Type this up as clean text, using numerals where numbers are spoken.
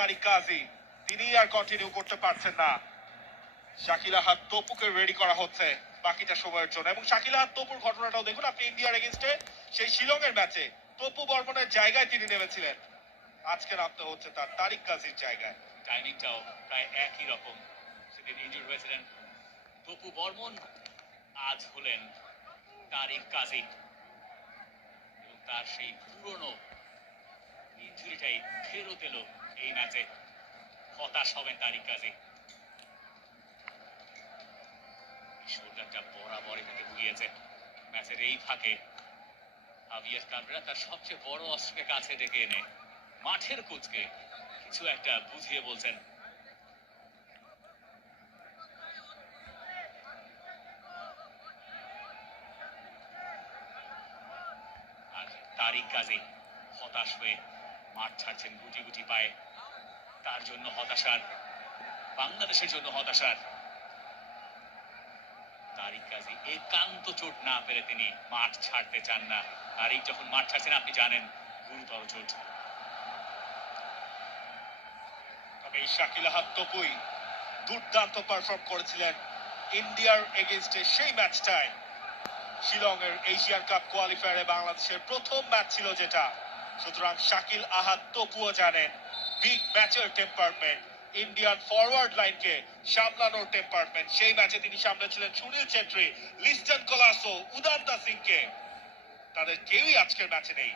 তারিক কাজী তিনি আর কন্টিনিউ করতে পারছেন না। শাকিল আহাদ তপুকে রেডি করা হচ্ছে বাকিটা সময়ের জন্য। এবং শাকিল আহাদ তপুর ঘটনাটাও দেখুন আপনি, ইন্ডিয়ার এগেইনস্টে সেই শিলংয়ের ম্যাচে তপু বর্মনের জায়গায় তিনি নেমেছিলেন, আজকে নামতে হচ্ছে তার তারিক কাজীর জায়গায়। টাইমিংটাও প্রায় একই রকম, সেদিন ইনজুর হয়েছিলেন তপু বর্মন, আজ হলেন তারিক কাজী, এবং তার সেই পুরনো ইনজুরিটাই ফেরত এলো এই ম্যাচে। হতাশ হবেন তারিক কাজী। শোল্ডারটা বরাবরই তাকে ভুগিয়েছে ম্যাচের এই ফাঁকে। হাভিয়ার কাবরেরা তার সবচেয়ে বড় অস্ত্রকে কাছে ডেকে এনে মাঠের কোচকে কিছু একটা বুঝিয়ে বলছেন। আর তারিক কাজী হতাশ হয়ে মাঠ ছাড়ছেন গুটি গুটি পায়ে। তার জন্য হতাশার, বাংলাদেশের জন্য হতাশার। তারিক কাজী একান্ত চোট না পেলে তিনি মাঠ ছাড়তে চান না। তারিক যখন মাঠ ছাড়ছেন আপনি জানেন গুরুতর চোট। তবে এই শাকিল আহাদ তপুই দুর্দান্ত পারফর্ম করেছিলেন ইন্ডিয়ার এগেইনস্টে সেই ম্যাচটায়। শিলংয়ের এশিয়ান কাপ কোয়ালিফায়ারে বাংলাদেশের প্রথম ম্যাচ ছিল যেটা। সুতরাং শাকিল আহাদ তপুও জানেন বিগ ম্যাচের টেম্পারমেন্ট, ইন্ডিয়ান ফরওয়ার্ড লাইনকে সামলানোর টেম্পারমেন্ট। সেই ম্যাচে তিনি সামলেছিলেন সুনীল ছেত্রী, লিস্টন কলাসো, উদান্তা সিংকে। তাদের কেউই আজকের ম্যাচে নেই।